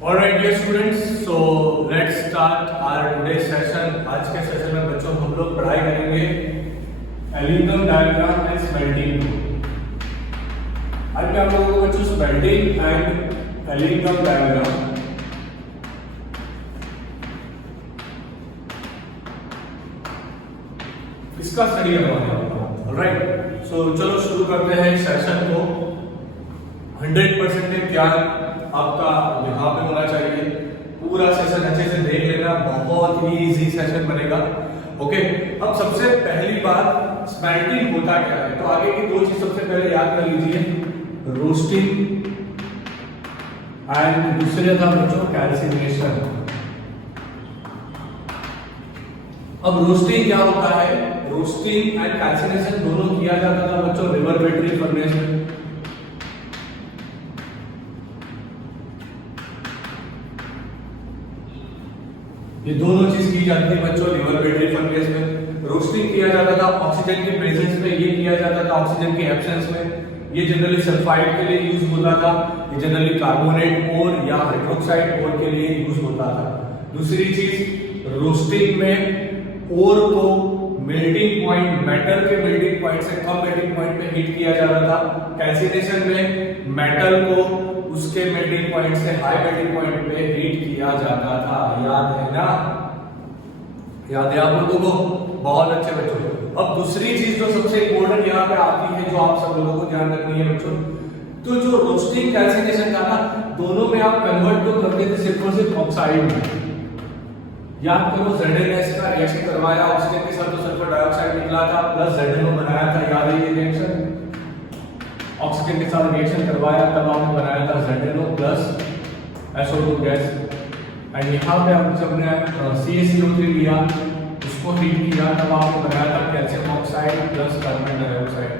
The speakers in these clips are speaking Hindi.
Alright dear students, so let's start our today's session. आज के सेशन में बच्चों हम लोग पढ़ाई करेंगे एलिंगम डायग्राम एंड स्मेल्टिंग। आज मैं आप लोगों को बच्चों स्मेल्टिंग एंड एलिंगम डायग्राम इसका स्टडी करवाने वाला हूँ। ऑलराइट, सो चलो शुरू करते हैं इस सेशन को। 100% ध्यान आपका यहाँ पे होना चाहिए। पूरा सेशन अच्छे से देख लेना, बहुत ही इजी सेशन बनेगा। ओके, अब सबसे पहली बात स्मेल्टिंग होता क्या है, तो आगे की दो चीज सबसे पहले याद कर लीजिए, रोस्टिंग एंड दूसरे था बच्चों कैल्सिनेशन। अब रोस्टिंग क्या होता है, रोस्टिंग एंड कैल्सिनेशन दोनों किया जाता था बच्चों रिवर्बरेटरी फर्नेस में। ये दोनों चीज की जाती है बच्चों रिवर्बरेटरी फर्नेस में। रोस्टिंग किया जाता था ऑक्सीजन की प्रेजेंस में, ये किया जाता था ऑक्सीजन की एब्सेंस में। ये जनरली सल्फाइड के लिए यूज होता था, ये जनरली कार्बोनेट और या हाइड्रोक्साइड और के लिए यूज होता था। दूसरी चीज रोस्टिंग में ओर को मेल्टिंग पॉइंट, मेटल के मेल्टिंग पॉइंट से कम मेल्टिंग पॉइंट पे हीट किया जाता था। कैल्सिनेशन में मेटल को उसके मेल्टिंग पॉइंट से हाई मेल्टिंग पॉइंट पे हीट किया जाता था। याद है ना, याद है आप लोगों को? बहुत अच्छे बच्चों। अब दूसरी चीज जो सबसे इंपॉर्टेंट यहाँ पे आती है, जो आप सब लोगों को ध्यान रखनी है बच्चों, तो जो रोस्टिंग कैल्सिनेशन था ना, दोनों में आप कन्वर्ट तो करते थे सिर्फ और सिर्फ ऑक्साइड में। याद करो, ZnS का रिएक्शन करवाया ऑक्सीजन के साथ तो सल्फर डाइऑक्साइड निकला था, प्लस ZnO बनाया था। याद है ये रिएक्शन? ऑक्सीजन के साथ रिएक्शन करवाया तब आपने बनाया था ZnO plus SO2 gas. And यहाँ पे आप जब ने CaCO3 लिया, उसको हीट किया, तब आपने बनाया था calcium oxide plus carbon dioxide.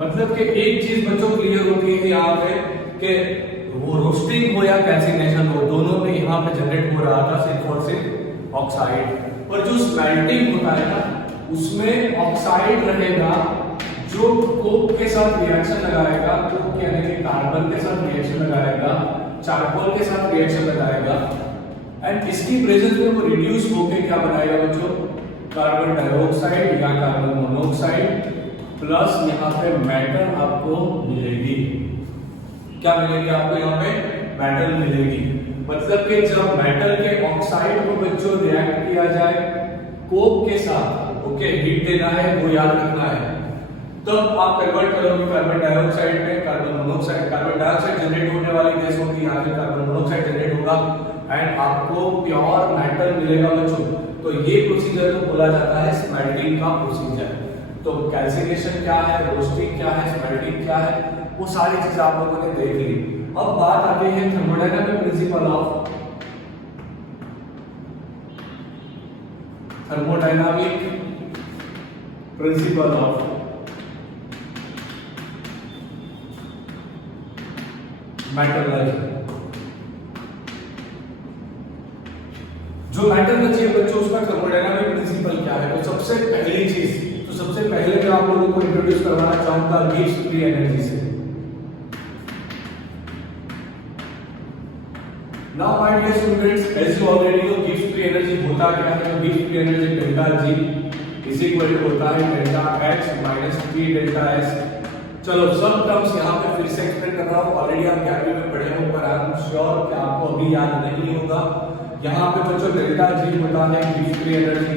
मतलब कि एक चीज बच्चों क्लियर होती है यहाँ पे कि वो रोस्टिंग हो या कैल्सिनेशन हो, दोनों में यहाँ पे जनरेट हो रहा था सिर्फ और सिर्फ ऑक्साइड। और जो स्मेल्टिंग होता है ना, उसमें ऑक्साइड रहेगा जो कोक के साथ रिएक्शन लगाएगा, कोक यानी कि कार्बन के साथ रिएक्शन लगाएगा, चारकोल के साथ रिएक्शन लगाएगा, एंड इसकी प्रेजेंस में वो रिड्यूस होके क्या बनाएगा बच्चों, कार्बन डाइऑक्साइड या कार्बन मोनोऑक्साइड प्लस यहाँ पे मेटल आपको मिलेगी। क्या मिलेगी आपको? यहाँ पे मेटल मिलेगी। मतलब कि जब मेटल के ऑक्साइड को बच्चों रिएक्ट किया जाए कोक के साथ, ओके, हीट देना है, वो याद रखना है, तब आप कन्वर्ट करोगे कार्बन डाइऑक्साइड में carbon monoxide. Carbon dioxide generate होने वाली गैस होगी, यहाँ पे कार्बन मोनोऑक्साइड जनरेट होगा एंड आपको प्योर मेटल मिलेगा बच्चों। तो ये प्रोसीजर को बोला जाता है स्मेल्टिंग का प्रोसीजर। तो कैल्सिनेशन क्या है, रोस्टिंग क्या है, स्मेल्टिंग क्या है, वो सारी चीजें आप लोगों ने देख ली। अब बात आती है थर्मोडायनामिक प्रिंसिपल ऑफ मेटलर्जी। जो मेटल बची है बच्चों, उसका थर्मोडायनामिक प्रिंसिपल क्या है? तो सबसे पहली चीज, तो सबसे पहले मैं आप लोगों को इंट्रोड्यूस करवाना चाहूंगा गिब्स फ्री एनर्जी से। Now my dear students, as you already know, Gibbs free energy होता क्या है? Gibbs free energy delta G is equal to होता है delta H minus 3 delta S। चलो सब टर्म्स यहाँ पे फिर से एक्सप्लेन कर रहा हूँ, ऑलरेडी आप 11वीं में पढ़े हो, पर आई एम श्योर कि आपको अभी याद नहीं होगा। यहाँ पे बच्चों डेल्टा G होता है Gibbs free energy,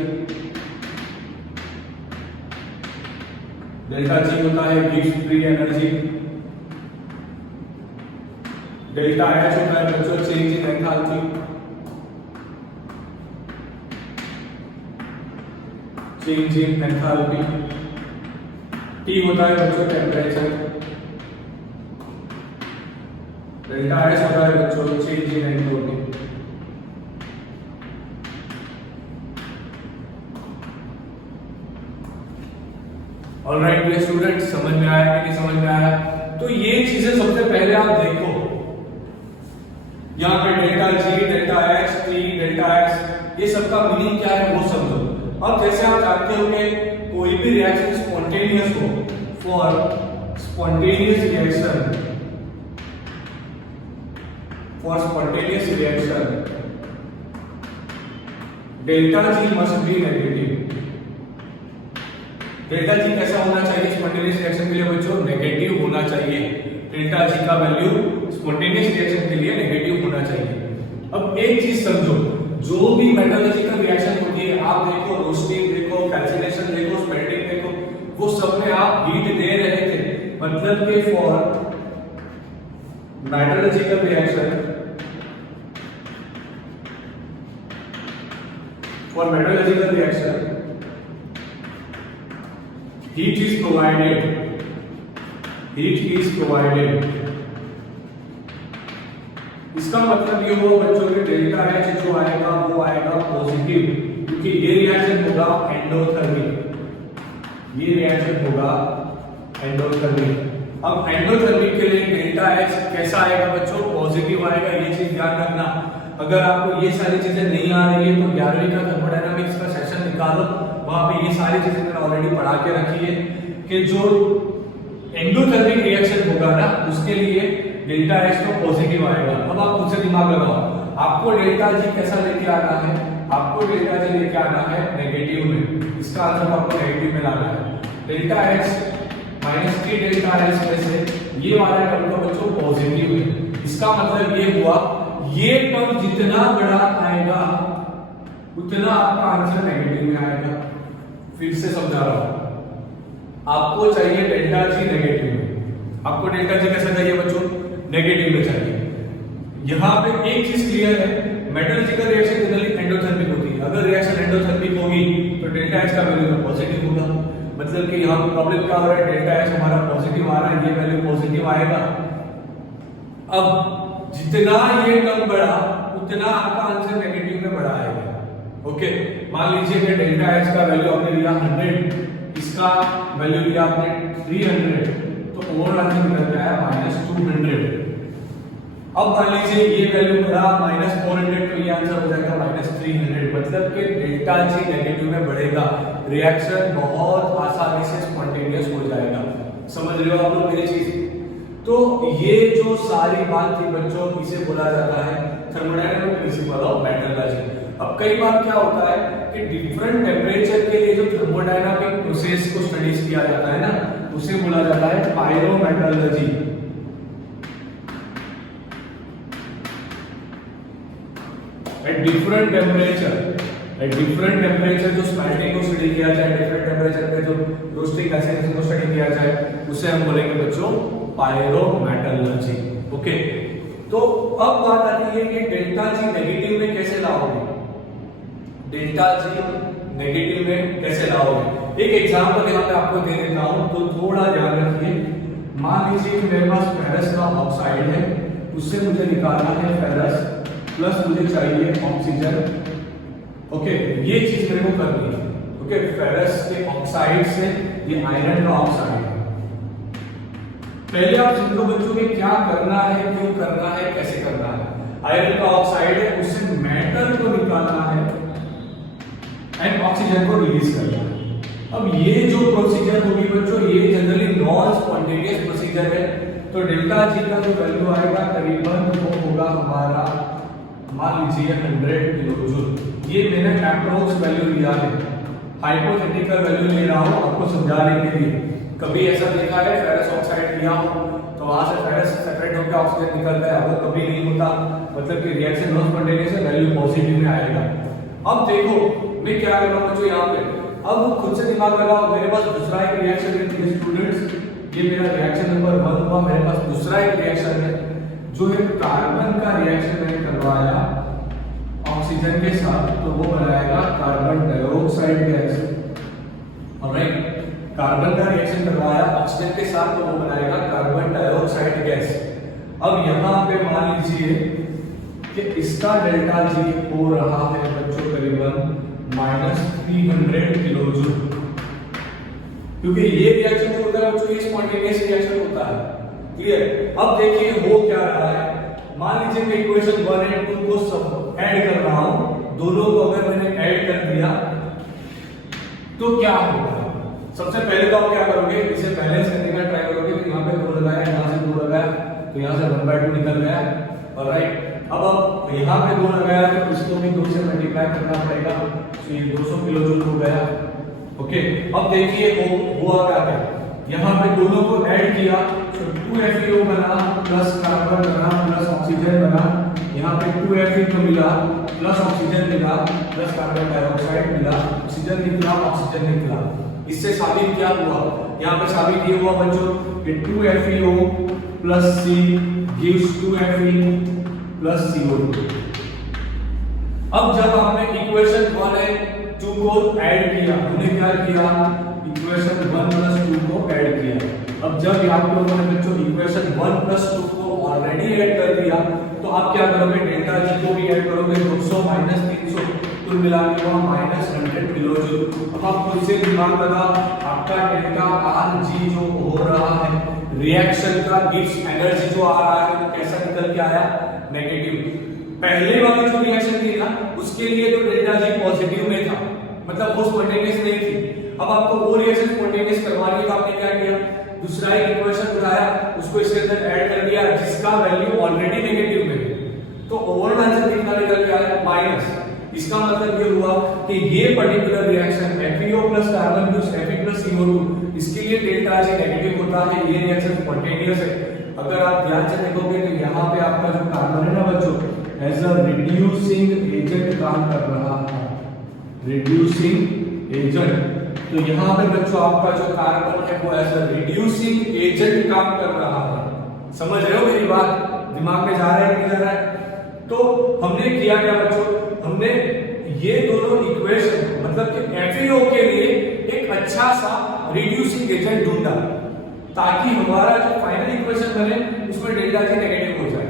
delta G होता है Gibbs free energy, delta H होता है बच्चों change in enthalpy, change in enthalpy, T होता है बच्चों टेम्परेचर, डेल्टा S होता है बच्चों change in entropy. Alright dear students, समझ में आया कि नहीं समझ में आया? तो ये चीजें सबसे पहले आप देखो, यहाँ पे delta G, delta H, T, delta S, ये सबका मीनिंग क्या है वो समझो। अब जैसे आप जानते हो कि कोई भी रिएक्शन स्पॉन्टेनियस हो, for spontaneous reaction for spontaneous reaction delta G must be negative। Delta G कैसा होना चाहिए स्पॉन्टेनियस रिएक्शन के लिए बच्चों? नेगेटिव होना चाहिए। डेल्टा जी का वैल्यू स्पॉन्टेनियस रिएक्शन के लिए नेगेटिव होना चाहिए। अब एक चीज समझो, जो भी मेटलर्जिकल रिएक्शन होती है, आप देखो रोस्टिंग देखो, कैल्सिनेशन देखो, स्मेल्टिंग देखो, वो सब में आप हीट दे रहे थे, मतलब कि for metallurgical reaction heat is provided। इसका मतलब ये हुआ बच्चों के डेल्टा एच जो आएगा वो आएगा पॉजिटिव, क्योंकि ये रिएक्शन होगा एंडोथर्मिक। ये रिएक्शन होगा एंडोथर्मिक। अब एंडोथर्मिक के लिए डेल्टा एच कैसा आएगा बच्चों? पॉजिटिव आएगा। ये चीज ध्यान रखना। अगर आपको ये सारी चीजें नहीं आ रही है तो 11वीं का थर्मोडायनामिक्स का सेशन निकालो, वहां पे ये सारी चीजें मैंने ऑलरेडी पढ़ा के रखी है कि जो एंडोथर्मिक रिएक्शन होगा ना उसके लिए डेल्टा एच तो पॉजिटिव आएगा। अब आप खुद से दिमाग लगाओ, आपको डेल्टा जी कैसा लेके आना है? आपको डेल्टा जी लेके आना है नेगेटिव में। इसका आंसर आपको नेगेटिव में लाना है। डेल्टा एक्स माइनस के डेल्टा एच में से ये वाला टर्म तो बच्चों पॉजिटिव है। इसका मतलब ये हुआ ये टर्म जितना बड़ा आएगा उतना आपका आंसर नेगेटिव में आएगा। फिर से समझा रहा हूं, आपको चाहिए डेल्टा जी नेगेटिव में। आपको डेल्टा जी कैसा चाहिए बच्चों? नेगेटिव में चाहिए। यहां पे एक चीज क्लियर है, मेटलर्जिकल रिएक्शन जनरली एंडोथर्मिक होती है। अगर रिएक्शन एंडोथर्मिक होगी तो डेल्टा एच का वैल्यू तो पॉजिटिव होगा। मतलब कि यहां प्रॉब्लम क्या हो रहा है? डेल्टा एच हमारा पॉजिटिव आ रहा है, ये वैल्यू पॉजिटिव आएगा। अब जितना ये टर्म बढ़ा उतना आपका आंसर नेगेटिव में बढ़ा आएगा। ओके, मान लीजिए कि डेल्टा एच का वैल्यू आपने लिया 100, इसका वैल्यू लिया आपने 300, तो ओवरऑल आंसर निकल के आया -200। अब मान लीजिए ये वैल्यू बढ़ा -400, तो ये आंसर हो जाएगा -300। मतलब कि डेल्टा जी नेगेटिव में बढ़ेगा, रिएक्शन बहुत आसानी से स्पॉन्टेनियस हो जाएगा। समझ रहे हो आप लोग मेरी चीज? तो ये जो सारी बात थी बच्चों, इसे बोला जाता है थर्मोडायनामिक प्रिंसिपल ऑफ मेटलर्जी। अब कई बार क्या होता है कि डिफरेंट टेम्परेचर के लिए जो थर्मोडायनामिक प्रोसेस को स्टडीज किया जाता है ना, उसे बोला जाता है पायरोमेटलर्जी। एट डिफरेंट टेम्परेचर जो स्मेल्टिंग को स्टडी किया जाए, डिफरेंट टेम्परेचर पे जो रोस्टिंग कैल्सिनेशन को स्टडी किया जाए, उसे हम बोलेंगे बच्चों पायरोमेटलर्जी। ओके, तो अब बात आती है कि डेल्टा जी नेगेटिव में कैसे लाओगे? डेल्टा जी नेगेटिव में कैसे लाओगे? एक एग्जांपल यहां पे आपको दे देता हूं, तो थोड़ा ध्यान रखिए। मान लीजिए कि मेरे पास फेरस का ऑक्साइड है, उससे मुझे निकालना है फेरस, प्लस मुझे चाहिए ऑक्सीजन। ओके, ये चीज मेरे को करनी है। ओके, फेरस के ऑक्साइड से ये आयरन का ऑक्साइड है। पहले आप समझो बच्चों के क्या करना है, क्यों करना है, कैसे करना है। आयरन का ऑक्साइड है, उससे मेटल को निकालना है एंड ऑक्सीजन को रिलीज करना है। अब ये जो प्रोसीजर होगी बच्चों, ये जनरली नॉन स्पॉन्टेनियस प्रोसीजर है। तो डेल्टा जी का जो वैल्यू आएगा करीबन वो होगा हमारा, मान लीजिए 100 किलोजूल। ये मैंने एप्रोक्स वैल्यू लिया है, हाइपोथेटिकल वैल्यू ले रहा हूं आपको समझाने के लिए। कभी ऐसा देखा है फेरस ऑक्साइड लिया हो तो वहां से फेरस सेपरेट होकर ऑक्सीजन निकलता है, वो कभी नहीं होता। मतलब कि रिएक्शन नॉन स्पॉन्टेनियस है, वैल्यू पॉजिटिव में आएगा। अब देखो मैं क्या कर रहा हूं बच्चों यहां पे, अब खुद से दिमाग लगाओ। मेरे पास दूसरा एक रिएक्शन है स्टूडेंट्स, ये मेरा रिएक्शन नंबर 1 हुआ। मेरे पास दूसरा एक रिएक्शन है जो है कार्बन का रिएक्शन मैंने करवाया ऑक्सीजन के साथ, तो वो बनाएगा carbon dioxide gas. Alright, carbon का रिएक्शन करवाया ऑक्सीजन के साथ, तो वो बनाएगा कार्बन डाइऑक्साइड गैस। अब यहां पे मान लीजिए कि इसका डेल्टा जी हो रहा है बच्चों करीबन -300 किलोजूल, क्योंकि ये रिएक्शन जो होता है बच्चों ये स्पॉन्टेनियस रिएक्शन होता है। क्लियर? अब देखिए हो क्या रहा है। मान लीजिए मैं इक्वेशन 1 और 2 को सब ऐड कर रहा हूं, दोनों को अगर मैंने ऐड कर दिया तो क्या होगा? सबसे पहले तो आप क्या करोगे, इसे बैलेंस करने का ट्राई करोगे। तो यहाँ पे 2 लगाया, यहाँ से 2 लगाया, तो यहाँ से 1/2 निकल गया। ऑलराइट, अब यहाँ पे 2 लगाया तो इसको भी 2 से मल्टीप्लाई करना पड़ेगा, तो ये 200 किलो जूल हो गया। ओके, अब देखिए हुआ क्या है, यहाँ पे दोनों को ऐड किया तो 2FeO बना प्लस कार्बन बना प्लस ऑक्सीजन बना, यहाँ पे 2Fe तो मिला प्लस ऑक्सीजन मिला प्लस कार्बन डाइऑक्साइड मिला, ऑक्सीजन निकला ऑक्सीजन निकला। इससे साबित क्या हुआ, यहाँ पे साबित ये हुआ बच्चों कि 2FeO plus C gives 2Fe plus CO2। अब जब आपने इक्वेशन 1 और 2 को ऐड किया, हमने क्या किया, इक्वेशन 1 प्लस 2 को ऐड किया। अब जब आप लोगों ने बच्चों इक्वेशन 1 प्लस 2 को ऑलरेडी ऐड कर दिया, तो आप क्या करोगे, डेल्टा जी को भी ऐड करोगे, 200 माइनस 300 कुल मिला के वहां माइनस 100 किलो जूल। अब आप खुद से दिमाग लगा, आपका डेल्टा आर जी जो हो रहा है रिएक्शन का गिव्स एनर्जी जो आ रहा है, कैसा निकल के आया, नेगेटिव। पहले वाली जो रिएक्शन थी ना, उसके लिए तो डेल्टा जी पॉजिटिव में था, मतलब वो स्पॉन्टेनियस नहीं थी। अब आपको वो रिएक्शन स्पॉन्टेनियस करवानी है, तो आपने क्या किया, दूसरा एक इक्वेशन बनाया, उसको इसके अंदर ऐड कर दिया, जिसका वैल्यू ऑलरेडी नेगेटिव में है, तो ओवरऑल आंसर कितना निकल के आया, माइनस। इसका मतलब ये हुआ कि ये particular reaction FeO plus carbon plus Fe plus CO2, इसके लिए डेल्टा जी नेगेटिव होता है, ये रिएक्शन स्पॉन्टेनियस है। अगर आप ध्यान से देखोगे तो यहाँ पे आपका जो कार्बन है ना बच्चों, एज अ रिड्यूसिंग एजेंट काम कर रहा है, रिड्यूसिंग एजेंट। तो यहाँ पे बच्चों आपका जो कार्बन है वो एज अ रिड्यूसिंग एजेंट काम कर रहा है। समझ रहे हो मेरी बात, दिमाग में जा रहा है नहीं जा रहा है? तो हमने किया क्या बच्चों, हमने ये दोनों इक्वेशन मतलब कि FeO के लिए एक अच्छा सा रिड्यूसिंग एजेंट ढूंढा, ताकि हमारा जो फाइनल इक्वेशन बने उसमें डेल्टा जी नेगेटिव हो जाए।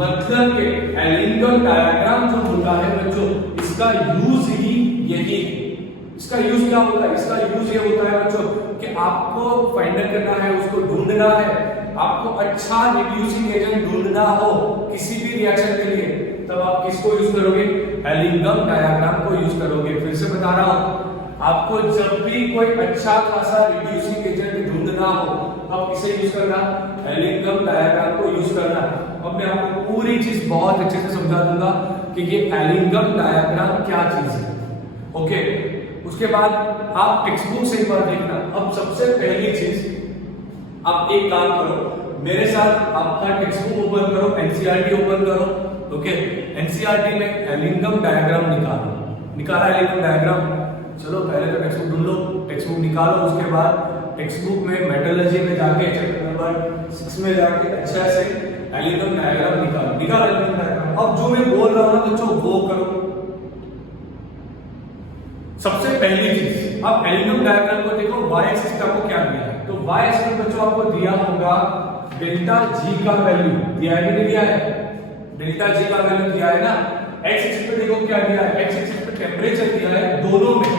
मतलब कि एलिंगम डायग्राम जो होता है बच्चों, इसका यूज ही यही, इसका यूज क्या होता है, इसका यूज ये होता है बच्चों कि आपको फाइंड करना है, उसको ढूंढना है, आपको अच्छा रिड्यूसिंग एजेंट ढूंढना हो किसी भी रिएक्शन के लिए, तब आप किसको यूज करोगे, एलिंगम डायग्राम को यूज करोगे। फिर से बता रहा हूं, आपको जब भी कोई अच्छा खासा रिड्यूसिंग एजेंट ढूंढना हो, आप किसे यूज करना, एलिंगम डायग्राम को यूज करना। अब मैं आपको पूरी चीज बहुत अच्छे से समझा दूंगा कि ये एलिंगम डायग्राम क्या चीज है। ओके, उसके बाद आप टेक्स्ट बुक से एक बार देखना। अब सबसे पहली चीज, आप एक काम करो, मेरे साथ आपका टेक्स्ट बुक ओपन करो, एनसीईआरटी ओपन करो। ओके, एनसीईआरटी में एलिंगम डायग्राम निकाला एलिंगम डायग्राम। चलो पहले तो टेक्स्ट बुक ढूंढ लो, टेक्स्ट बुक निकालो, उसके बाद टेक्स्ट बुक में मेटलर्जी में जाके चैप्टर नंबर 6 में जाके अच्छा से एलिंगम डायग्राम निकालो एलिंगम डायग्राम। अब जो मैं बोल रहा हूं ना बच्चों वो करो। सबसे पहली चीज, आप एलिंगम डायग्राम को देखो, y एक्सिस का आपको क्या दिया है, तो y एक्सिस में बच्चों आपको दिया होगा डेल्टा जी का वैल्यू दिया है कि नहीं दिया है, डेल्टा जी का वैल्यू दिया है ना। x एक्सिस पे देखो क्या दिया है, x एक्सिस पे टेंपरेचर दिया है, दोनों में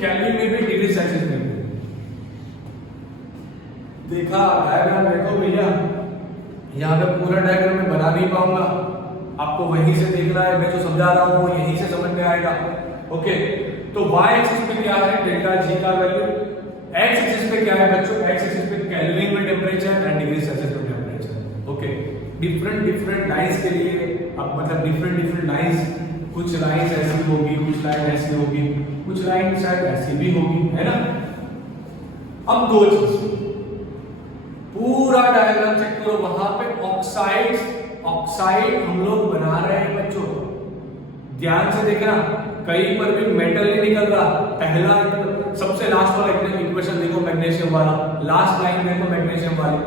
केल्विन में भी डिग्री सेल्सियस में भी। देखा डायग्राम देखो भैया, यहाँ पे पूरा डायग्राम मैं बना नहीं पाऊंगा, आपको वहीं से देखना है, मैं जो समझा रहा हूँ वो यहीं से समझ में आएगा। ओके, तो y एक्सिस पे क्या है, डेल्टा जी का वैल्यू, x एक्सिस पे क्या है बच्चों, x एक्सिस पे केल्विन में टेंपरेचर एंड डिग्री सेल्सियस में टेंपरेचर। ओके, डिफरेंट लाइंस के लिए अब मतलब डिफरेंट लाइंस, कुछ लाइंस ऐसी होगी, कुछ लाइन ऐसी होगी, कुछ लाइन शायद ऐसी भी होगी, है ना। अब दो चीज, पूरा डायग्राम चेक करो, वहां पे ऑक्साइड हम लोग बना रहे हैं बच्चों, ध्यान से देखना, कहीं पर भी मेटल नहीं निकल रहा। पहला सबसे लास्ट वाला इक्वेशन देखो, मैग्नीशियम वाला, लास्ट लाइन देखो मैग्नीशियम वाली,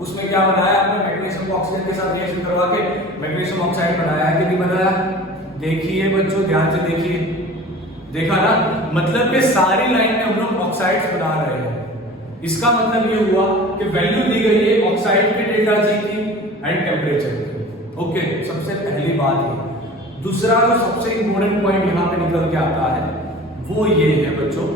उसमें क्या बनाया आपने, मैग्नीशियम को ऑक्सीजन के साथ रिएक्शन करवा के मैग्नीशियम ऑक्साइड बनाया है कि नहीं बनाया। देखिए बच्चों ध्यान से देखिए, देखा ना, मतलब कि सारी लाइन में हम लोग ऑक्साइड्स बना रहे हैं। इसका मतलब ये हुआ कि वैल्यू दी गई है ऑक्साइड की डेल्टा जी की एंड टेम्परेचर की। ओके, सबसे पहली बात है। दूसरा जो सबसे इंपॉर्टेंट पॉइंट यहाँ पे निकल के आता है वो ये है बच्चों,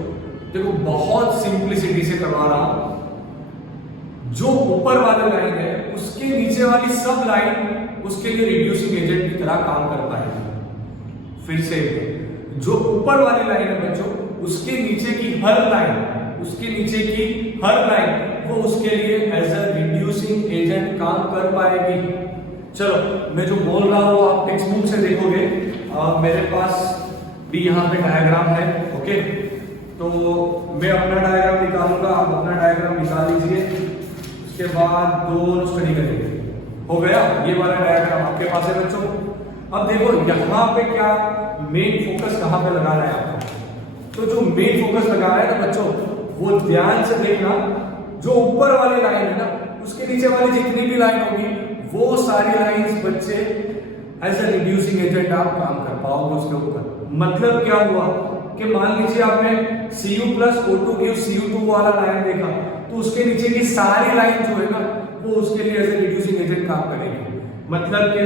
देखो बहुत सिंपलिसिटी से करवा रहा हूं, जो ऊपर वाला लाइन है उसके नीचे वाली सब लाइन उसके लिए रिड्यूसिंग एजेंट की तरह काम कर पाएगी। फिर से, जो ऊपर वाली लाइन है बच्चों, उसके नीचे की हर लाइन वो उसके लिए एज अ रिड्यूसिंग एजेंट काम कर पाएगी। चलो मैं जो बोल रहा हूँ आप टेक्स्ट बुक से देखोगे, मेरे पास भी यहाँ पे डायग्राम है। ओके, तो मैं अपना डायग्राम निकालूंगा, आप अपना डायग्राम निकाल लीजिए, उसके बाद दोनों स्टडी करेंगे। हो गया ये वाला डायग्राम आपके पास है बच्चों। अब देखो यहाँ पे क्या मेन फोकस कहाँ पे लगा रहा है आपको, तो जो मेन फोकस लगा रहा है ना बच्चों, वो ध्यान से देखना, जो ऊपर वाली लाइन है ना उसके नीचे वाली जितनी भी लाइन होगी वो सारी लाइंस बच्चे एज ए रिड्यूसिंग एजेंट आप काम कर पाओगे उसके ऊपर। मतलब क्या हुआ कि मान लीजिए आपने Cu plus O2 give Cu2 वाला लाइन देखा, तो उसके नीचे की सारी लाइन जो है ना वो उसके लिए एज ए रिड्यूसिंग एजेंट काम करेगी। मतलब कि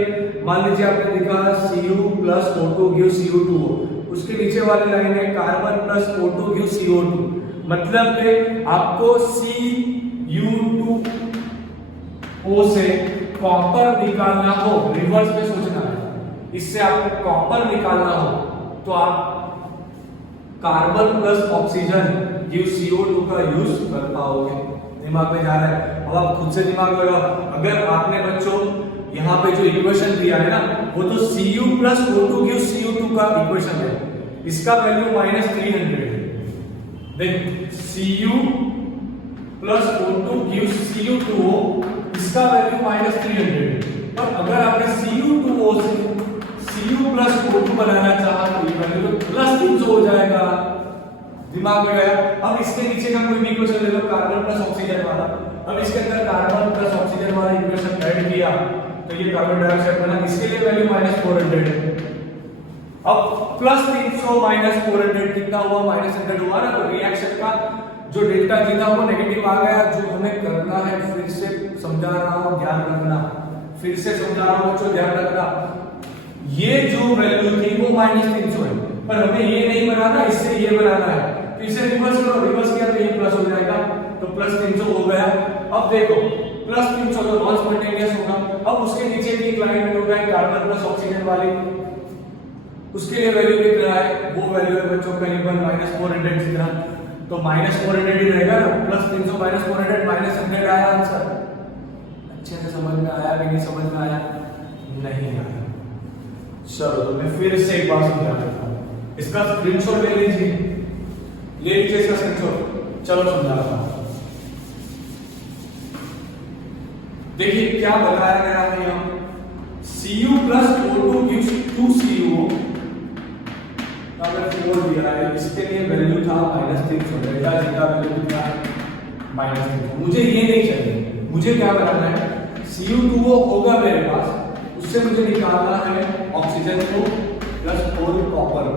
मान लीजिए आपने देखा Cu plus O2 give Cu2, उसके नीचे वाली लाइन है carbon plus O2 give CO2। मतलब कि आपको Cu2O से कॉपर निकालना हो, रिवर्स में सोचना है, इससे आपको कॉपर निकालना हो तो आप carbon plus oxygen give CO2 का यूज कर पाओगे। दिमाग में जा रहा है? अब आप खुद से दिमाग लगाओ, अगर आपने बच्चों यहाँ पे जो इक्वेशन दिया है ना वो तो Cu plus O2 give CO2 का इक्वेशन है, इसका वैल्यू -300 है। देख Cu plus O2 give Cu2O, इसका वैल्यू -300। पर अगर आपने Cu2O से Cu प्लस O2 बनाना चाहा तो ये वैल्यू +300 हो जाएगा। दिमाग में गया? अब इसके नीचे का कोई भी इक्वेशन ले लो, कार्बन प्लस ऑक्सीजन वाला, अब इसके अंदर कार्बन प्लस ऑक्सीजन वाला इक्वेशन ऐड किया तो ये कार्बन डाइऑक्साइड बना, इसके लिए वैल्यू -400 है। अब +300 -400 कितना हुआ? -100 हुआ ना। तो रिएक्शन का जो डेल्टा जी था वो नेगेटिव आ गया। जो हमें करना है, फिर से समझा रहा हूं, ध्यान रखना, फिर से समझा रहा हूं बच्चों, ध्यान रखना, ये जो वैल्यू थी वो -300 है, पर हमें ये नहीं बनाना, इससे ये बनाना है, तो इसे रिवर्स करो, रिवर्स किया तो ये प्लस हो जाएगा, तो +300 हो गया। अब देखो +300 तो नॉन स्पॉन्टेनियस होगा। अब उसके नीचे की एक लाइन हो गई कार्बन प्लस ऑक्सीजन वाली, उसके लिए वैल्यू कितना है? वो वैल्यू है बच्चों करीबन -400 जितना, तो -400 ही रहेगा ना। +300 -400 -100 आया आंसर। अच्छे से समझ में आया कि नहीं समझ में आया? नहीं आया। चलो तो मैं फिर से एक बार समझा देता हूं, इसका स्क्रीनशॉट ले लीजिए, ले लीजिए इसका स्क्रीनशॉट। चलो समझा रहा हूं, देखिए क्या बताया गया है यहाँ, Cu plus O2 gives 2Cu, अगर बोल दिया है इसके लिए वैल्यू था -300, डेल्टा जी का वैल्यू कितना है? -300। मुझे ये नहीं चाहिए, मुझे क्या बनाना है? Cu2O होगा मेरे पास, उससे मुझे निकालना है ऑक्सीजन को प्लस 4 कॉपर को,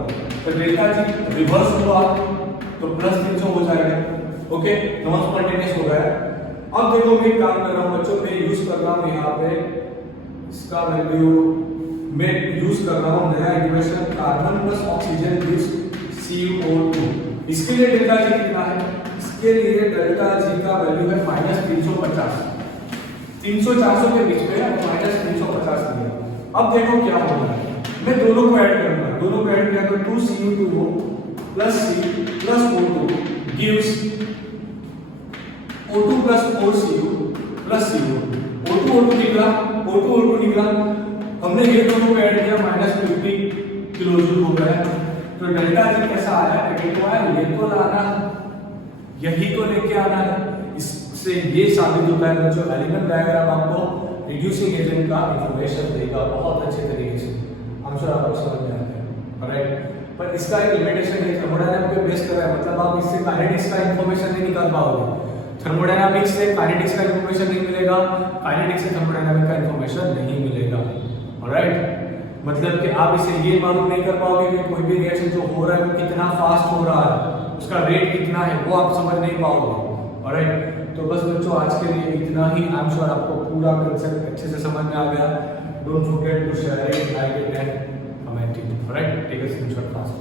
तो डेल्टा जी रिवर्स हुआ तो +300 हो जाएगा। ओके, नॉन स्पॉन्टेनियस हो गया। अब देखो मैं काम कर रहा हूं बच्चों, मैं यूज कर रहा हूं यहाँ पे इसका वैल्यू, मैं यूज कर रहा हूं नया equation, carbon plus oxygen gives CO2। इसके लिए डेल्टा जी कितना है? इसके लिए डेल्टा जी का वैल्यू है -350, 300-400 के बीच में -350 दिया। अब देखो क्या होगा, मैं दोनों को ऐड करूंगा, दोनों को ऐड किया तो 2Cu2O plus C plus O2 gives O2 plus 4Cu plus CO2। O2 निकला, O2 निकला, हमने ये दोनों को ऐड किया, -50 किलोजूल हो गया। तो डेल्टा जी कैसा आया? नेगेटिव आया। ये तो लाना, यही तो लेके आना है। इससे ये साबित होता है बच्चों, एलिमेंट डायग्राम आपको रिड्यूसिंग एजेंट का इंफॉर्मेशन देगा बहुत अच्छे तरीके से। हम श्योर आपको समझ में आता है, राइट? पर इसका एक लिमिटेशन है, थर्मोडायनामिक्स पे बेस कर रहा है, मतलब आप इससे काइनेटिक्स का इंफॉर्मेशन नहीं निकाल पाओगे। थर्मोडायनामिक्स से काइनेटिक्स का इंफॉर्मेशन नहीं मिलेगा, काइनेटिक्स से थर्मोडायनामिक्स का इंफॉर्मेशन नहीं मिलेगा। ऑलराइट, मतलब कि आप इसे ये मालूम नहीं कर पाओगे कि कोई भी रिएक्शन जो हो रहा है वो कितना फास्ट हो रहा है, उसका रेट कितना है, वो आप समझ नहीं पाओगे। ऑलराइट, तो बस बच्चों आज के लिए इतना ही। आई एम श्योर आपको पूरा कंसेप्ट अच्छे से समझ में आ गया। Don't forget to share it, like it and comment it. Alright, take a screenshot fast.